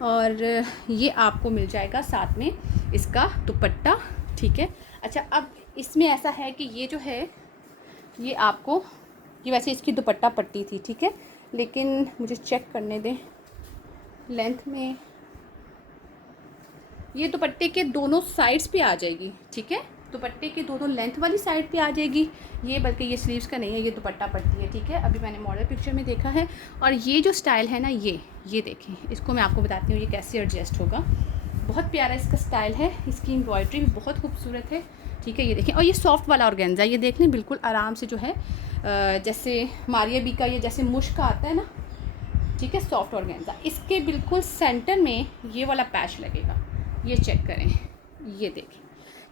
और ये आपको मिल जाएगा साथ में इसका दुपट्टा, ठीक है। अच्छा, अब इसमें ऐसा है कि ये जो है ये आपको, ये वैसे इसकी दुपट्टा पट्टी थी, ठीक है, लेकिन मुझे चेक करने दें लेंथ में, ये दुपट्टे के दोनों साइड्स पे आ जाएगी, ठीक है। दुपट्टे के दोनों लेंथ वाली साइड पे आ जाएगी ये, बल्कि ये स्लीव्स का नहीं है, ये दुपट्टा पट्टी है, ठीक है। अभी मैंने मॉडल पिक्चर में देखा है। और ये जो स्टाइल है ना, ये देखें, इसको मैं आपको बताती हूँ ये कैसे एडजस्ट होगा। बहुत प्यारा इसका स्टाइल है, इसकी एम्ब्रॉयडरी भी बहुत खूबसूरत है, ठीक है। ये देखें, और ये सॉफ्ट वाला ऑर्गेन्जा, ये देख लें, बिल्कुल आराम से जो है जैसे मारिया बी का ये जैसे मुश्क का आता है ना, ठीक है, सॉफ्ट ऑर्गेन्जा। इसके बिल्कुल सेंटर में ये वाला पैच लगेगा, ये चेक करें, ये देखें,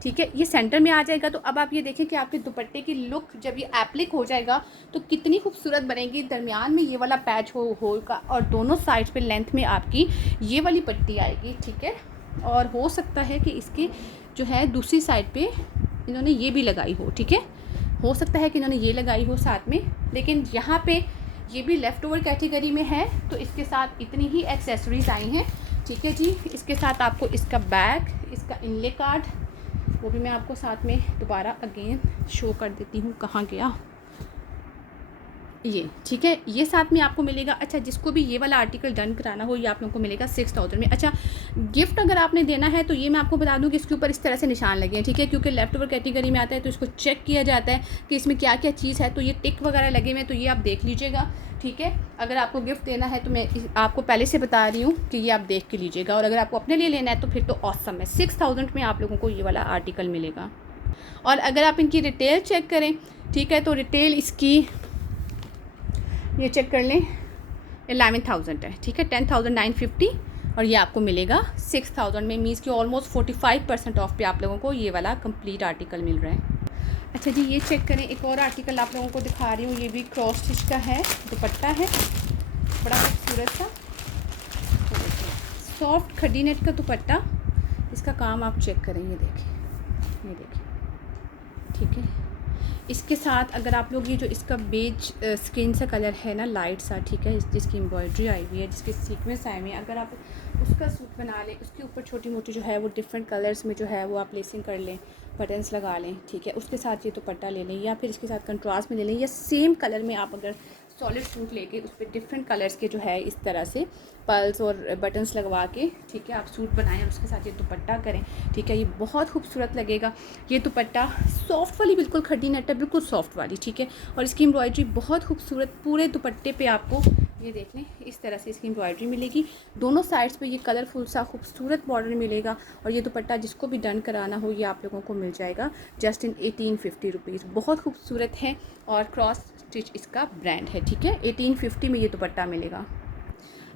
ठीक है, ये सेंटर में आ जाएगा। तो अब आप ये देखें कि आपके दुपट्टे की लुक जब ये एप्लिक हो जाएगा तो कितनी खूबसूरत बनेगी। दरमियान में ये वाला पैच होगा और दोनों साइड्स पे लेंथ में आपकी ये वाली पट्टी आएगी, ठीक है। और हो सकता है कि इसकी जो है दूसरी साइड पे इन्होंने ये भी लगाई हो, ठीक है, हो सकता है कि इन्होंने ये लगाई हो साथ में, लेकिन यहाँ पे ये भी लेफ़्ट ओवर कैटेगरी में है, तो इसके साथ इतनी ही एक्सेसरीज़ आई हैं, ठीक है जी। इसके साथ आपको इसका बैग, इसका इनले कार्ड, वो भी मैं आपको साथ में दोबारा अगेन शो कर देती हूँ, कहाँ गया, ये ठीक है, ये साथ में आपको मिलेगा। अच्छा, जिसको भी ये वाला आर्टिकल डन कराना हो, ये आप लोगों को मिलेगा 6000 में। अच्छा, गिफ्ट अगर आपने देना है तो ये मैं आपको बता दूं कि इसके ऊपर इस तरह से निशान लगे हैं, ठीक है, क्योंकि लेफ्ट ओवर कैटेगरी में आता है तो इसको चेक किया जाता है कि इसमें क्या क्या चीज़ है, तो ये टिक वगैरह लगे हुए हैं, तो ये आप देख लीजिएगा, ठीक है। अगर आपको गिफ्ट देना है तो मैं आपको पहले से बता रही हूँ कि ये आप देख के लीजिएगा, और अगर आपको अपने लिए लेना है तो फिर तो ऑसम है। 6000 में आप लोगों को ये वाला आर्टिकल मिलेगा। और अगर आप इनकी रिटेल चेक करें, ठीक है, तो रिटेल इसकी ये चेक कर लें 11,000 है, ठीक है, 10,950, और ये आपको मिलेगा 6000 में। मीन्स कि ऑलमोस्ट 45% ऑफ पे आप लोगों को ये वाला कंप्लीट आर्टिकल मिल रहा है। अच्छा जी, ये चेक करें, एक और आर्टिकल आप लोगों को दिखा रही हूँ। ये भी क्रॉस स्टिच का है, दुपट्टा है बड़ा खूबसूरत सा, सॉफ्ट खड्डी नेट का दुपट्टा। इसका काम आप चेक करें, ये देखिए, ये देखिए, ठीक है। इसके साथ अगर आप लोग ये जो इसका बेज स्किन सा कलर है ना, लाइट सा, ठीक है, जिसकी एम्ब्रॉयडरी आई हुई है, जिसके सीक्वेंस आए हुए हैं, अगर आप उसका सूट बना लें, उसके ऊपर छोटी मोटी जो है वो डिफरेंट कलर्स में जो है वो आप लेसिंग कर लें, बटन्स लगा लें, ठीक है, उसके साथ ये दुपट्टा ले लें, या फिर इसके साथ कंट्रास्ट में ले लें, या सेम कलर में आप अगर सॉलिड सूट लेके उस पर डिफरेंट कलर्स के जो है इस तरह से पर्ल्स और बटन्स लगवा के, ठीक है, आप सूट बनाएं और उसके साथ ये दुपट्टा करें, ठीक है, ये बहुत खूबसूरत लगेगा। ये दुपट्टा सॉफ्ट वाली, बिल्कुल खड्डी नेट है, बिल्कुल सॉफ्ट वाली, ठीक है, और इसकी एम्ब्रॉयडरी बहुत खूबसूरत, पूरे दुपट्टे पे आपको ये देख लें इस तरह से इसकी एम्ब्रॉयडरी मिलेगी। दोनों साइड्स पे ये कलरफुल सा खूबसूरत बॉर्डर मिलेगा। और ये दुपट्टा जिसको भी डन कराना हो ये आप लोगों को मिल जाएगा जस्ट इन 1850 रुपीज़। बहुत खूबसूरत है और क्रॉस स्टिच इसका ब्रांड है, ठीक है। 1850 में ये दुपट्टा मिलेगा।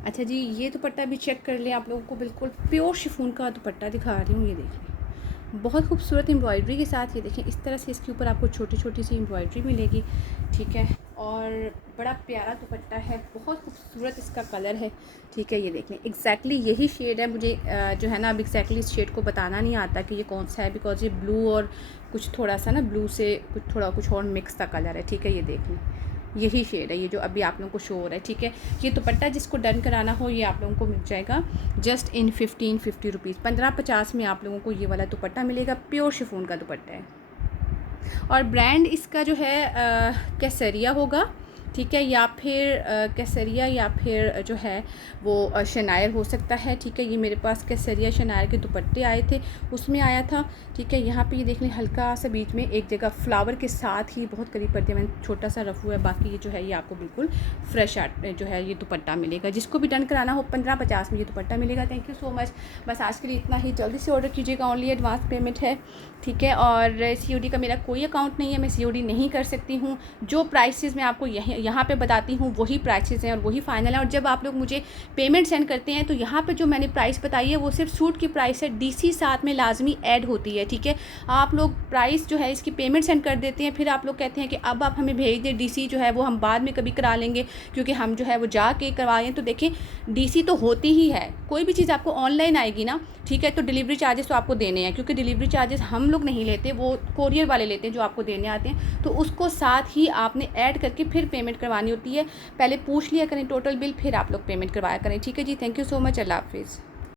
अच्छा जी, ये दुपट्टा भी चेक कर लें, आप लोगों को बिल्कुल प्योर शिफॉन का दुपट्टा दिखा रही हूँ। ये देखिए, बहुत खूबसूरत एम्ब्रॉयडरी के साथ, ये देखें इस तरह से इसके ऊपर आपको छोटी छोटी सी एम्ब्रॉयडरी मिलेगी, ठीक है, और बड़ा प्यारा दुपट्टा है, बहुत खूबसूरत इसका कलर है, ठीक है। ये देख लें, एग्जैक्टली यही शेड है। मुझे जो है ना अब एग्जैक्टली इस शेड को बताना नहीं आता कि ये कौन सा है, बिकॉज ये ब्लू और कुछ थोड़ा सा ना ब्लू से कुछ और मिक्स का कलर है, ठीक है। ये देख लें, यही शेड है, ये जो अभी आप लोगों को शो हो रहा है, ठीक है। ये दुपट्टा जिसको डन कराना हो ये आप लोगों को मिल जाएगा जस्ट इन 1550 रुपीज़। 1550 में आप लोगों को ये वाला दुपट्टा मिलेगा। प्योर शिफॉन का दुपट्टा है और ब्रांड इसका जो है केसरिया होगा, ठीक है, या फिर केसरिया या फिर जो है वो शनायर हो सकता है, ठीक है। ये मेरे पास केसरिया शनायर के दुपट्टे आए थे, उसमें आया था, ठीक है। यहाँ पे ये देख लें, हल्का सा बीच में एक जगह फ्लावर के साथ ही बहुत करीब पड़ते हैं, मैंने छोटा सा रफ हुआ है। बाकी ये जो है ये आपको बिल्कुल फ्रेश जो है ये दुपट्टा मिलेगा। जिसको भी डन कराना हो 1550 में ये दुपट्टा मिलेगा। Thank you so much. बस आज के लिए इतना ही, जल्दी से ऑर्डर कीजिएगा, ओनली एडवांस पेमेंट है, ठीक है। और COD का मेरा कोई अकाउंट नहीं है, मैं COD नहीं कर सकती हूँ। जो प्राइसेस मैं आपको यहाँ पे बताती हूँ वही प्राइसेस हैं और वही फाइनल है। और जब आप लोग मुझे पेमेंट सेंड करते हैं तो यहाँ पे जो मैंने प्राइस बताई है वो सिर्फ सूट की प्राइस है, DC साथ में लाजमी ऐड होती है, ठीक है। आप लोग प्राइस जो है इसकी पेमेंट सेंड कर देते हैं, फिर आप लोग कहते हैं कि अब आप हमें भेज दें, DC जो है वो हम बाद में कभी करा लेंगे क्योंकि हम जो है वो जाके करवाएं। तो देखें, DC तो होती ही है, कोई भी चीज़ आपको ऑनलाइन आएगी ना, ठीक है, तो डिलीवरी चार्जेस तो आपको देने हैं, क्योंकि डिलीवरी चार्जेस हम लोग नहीं लेते, वो कोरियर वाले लेते हैं जो आपको देने आते हैं। तो उसको साथ ही आपने ऐड करके फिर पेमेंट करवानी होती है। पहले पूछ लिया करें टोटल बिल, फिर आप लोग पेमेंट करवाया करें, ठीक है जी। Thank you so much. अल्लाह हाफिज़।